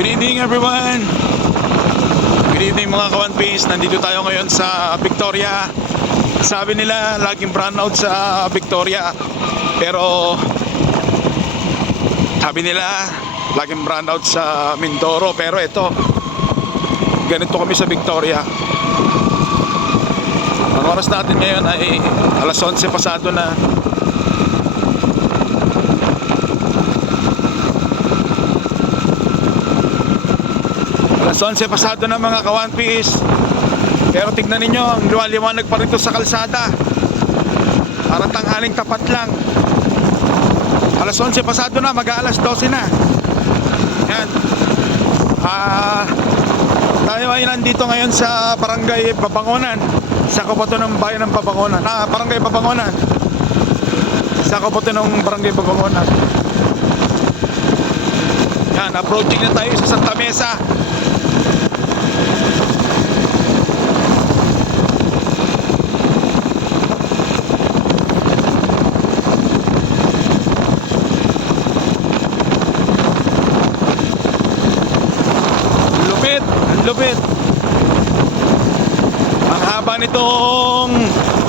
Good evening everyone! Good evening mga kawan Piece. Nandito tayo ngayon sa Victoria. Sabi nila laging brownout sa Victoria. Pero sabi nila laging brownout sa Mindoro. Pero ito, ganito kami sa Victoria. Ang oras natin ngayon ay alas 11 pasado na. Alas 11 pasado na mga ka-One Piece. Pero tignan ninyo, ang luwaliwanag pa rito sa kalsada. Para tanghaling tapat lang. Alas 11 pasado na, mag-aalas 12 na. Yan. Ah, tayo ay nandito ngayon sa Barangay Babangonan. Sa kabuto ng bayan ng Babangonan. Ah, Barangay Babangonan. Sa kabuto ng Barangay Babangonan. Yan, approaching na tayo sa Santa Mesa. Ang Lupit, ang lupit. Ang haba nitong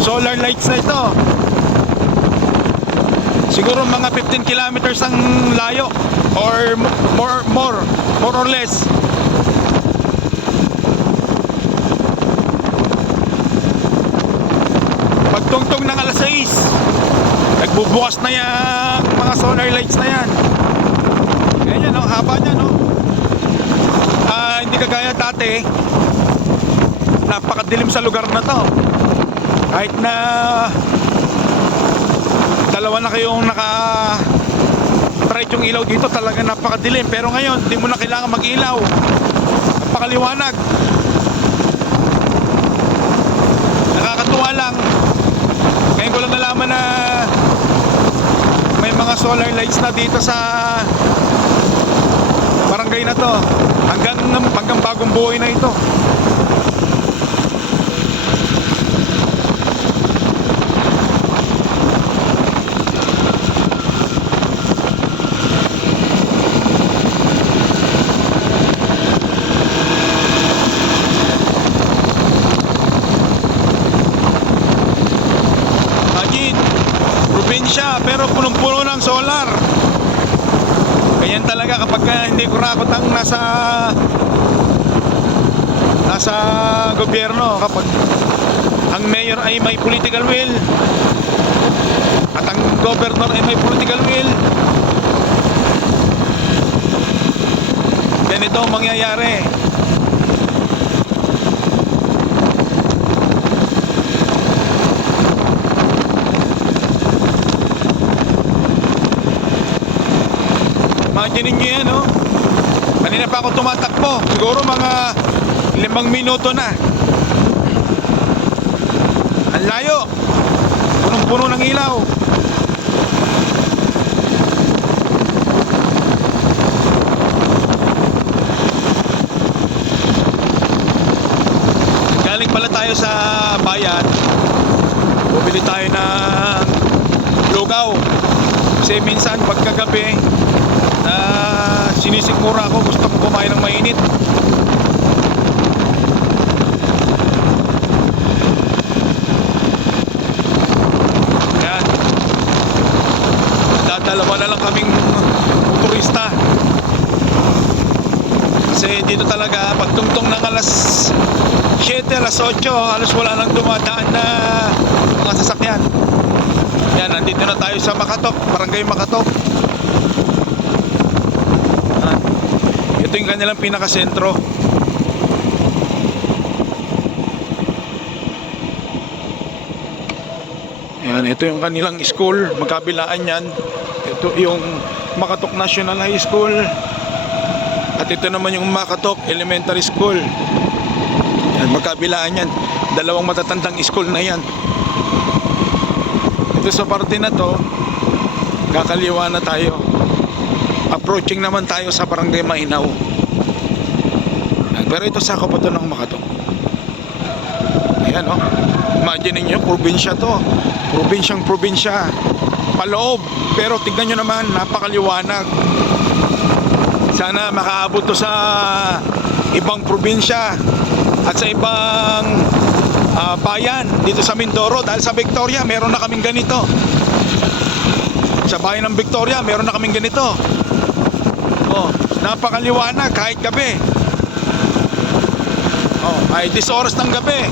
solar lights na ito. Siguro mga 15 kilometers ang layo or more more more or less. Pagtungtong ng alas 6, nagbubukas na yung mga solar lights na yan. Ganyan, no? haba niya, no? Ah, hindi kagaya dati. Napakadilim sa lugar na to. Kahit na dalawa na kayong naka bright yung ilaw dito. Talaga napakadilim. Pero ngayon hindi mo na kailangan mag-ilaw. Napakaliwanag. Nakakatuwa lang. Ngayon ko lang nalaman na may mga solar lights na dito sa barangay na to. Hanggang, hanggang bagong buhay na ito Imagine, pero punong-puno ng solar. Ganyan talaga kapag ka hindi kurakot ang nasa nasa gobyerno kapag ang mayor ay may political will at ang governor ay may political will ganito ang mangyayari Imagine nyo yan, no? Kanina pa ako tumatakbo. Siguro mga limang minuto na. Ang layo. Punong-puno ng ilaw. Galing pala tayo sa bayan. Bumili tayo ng lugaw. Kasi minsan pagkagabi, na sinisikmura ako gusto ko kumain ng mainit. Yan. Dadalawa na lang kaming turista. Kasi dito talaga pagtungtong ng alas 7, alas 8 halos wala nang dumadaan na mga sasakyan. Yan, nandito na tayo sa Makatok, Barangay Makatok Ito yung kanilang pinakasentro. Ayan, ito yung kanilang school. Magkabilaan yan. Ito yung Makatok National High School. At ito naman yung Makatok Elementary School. Ayan, magkabilaan yan. Dalawang matatandang school na yan. Ito sa parte na to, kakaliwa na tayo approaching naman tayo sa barangay Mainaw. Pero ito sa kapato ng Makato. Ayan o oh. imagine ninyo probinsya to. Probinsyang probinsya. Paloob. Pero tignan nyo naman napakaliwanag. Sana makaabot to sa ibang probinsya at sa ibang uh, bayan dito sa Mindoro. Dahil sa Victoria meron na kaming ganito. Sa bayan ng Victoria meron na kaming ganito. Oh, napakaliwanag kahit gabi. Oh, ay 10 oras ng gabi.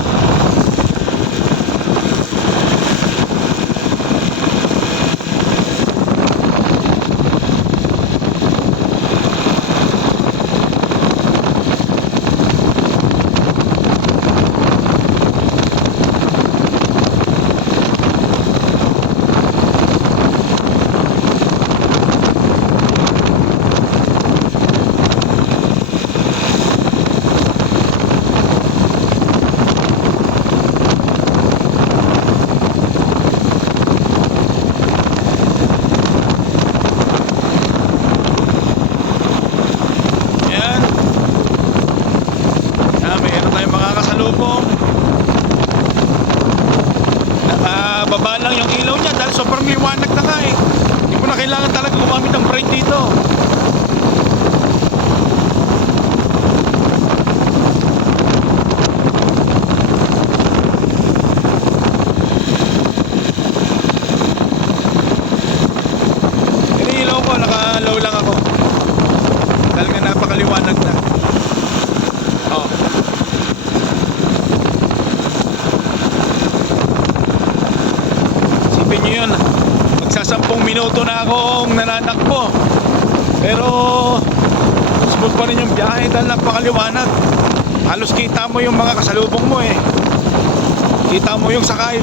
taong nanatakbo pero smooth pa rin yung biyahe dahil napakaliwanag. Halos kita mo yung mga kasalubong mo eh. Kita mo yung sakay.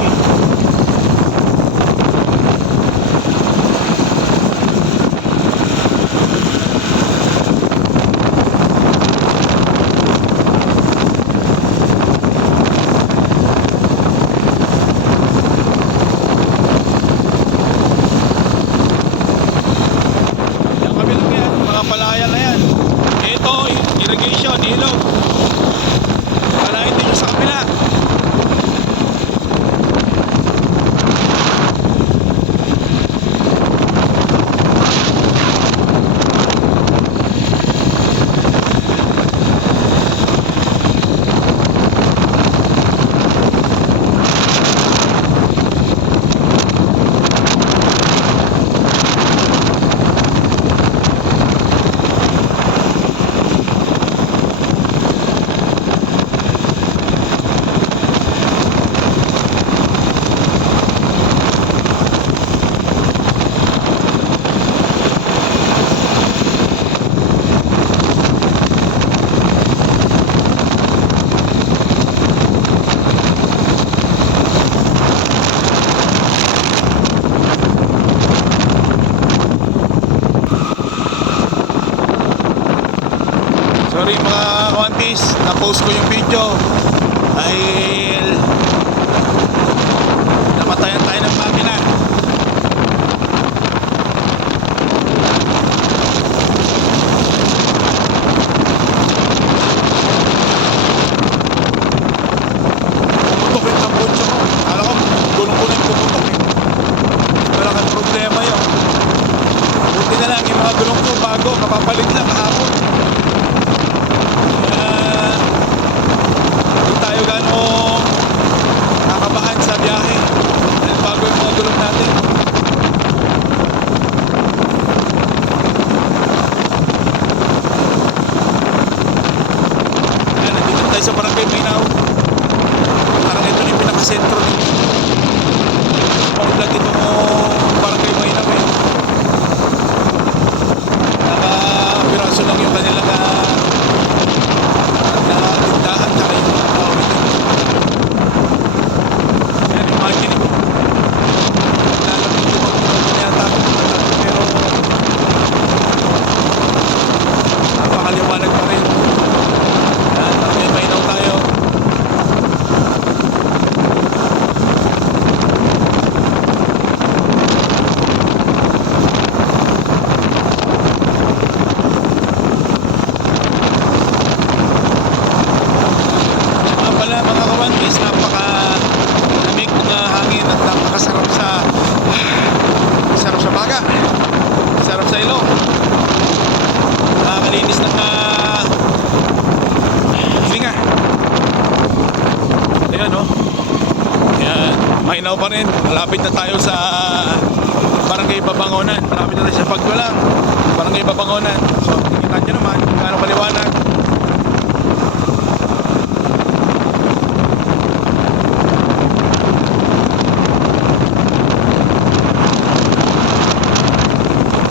Piece, na-post ko yung video. Ay malapit na tayo sa Barangay Babangonan. Malapit na tayo sa Pagkulang. Barangay Babangonan. So, kita nyo naman kung gaano paliwanag.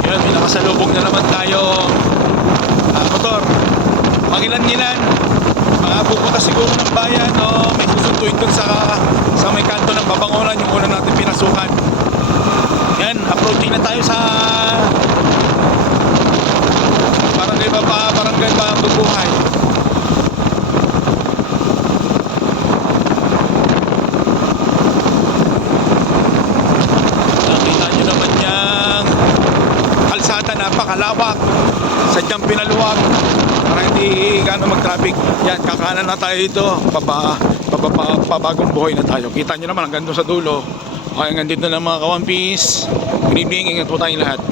Yun, may nakasalubong na naman tayo ah, motor. Pangilan-ngilan, mga pupunta siguro ng bayan o may susunduin dun sa, sa may kanto ng Babangolan yung una natin pinasukan. Yan, approaching na tayo sa barangay ba pa, barangay ba bubuhay. Nakita nyo naman yung kalsada napakalawak sadyang pinaluwag. Para hindi gaano mag-traffic yan kakanan na tayo dito. Papa, papa, papa, pabagong buhay na tayo. Kita nyo naman hanggang doon sa dulo. Okay hanggang dito ng mga kawampis. Good evening ingat po tayong lahat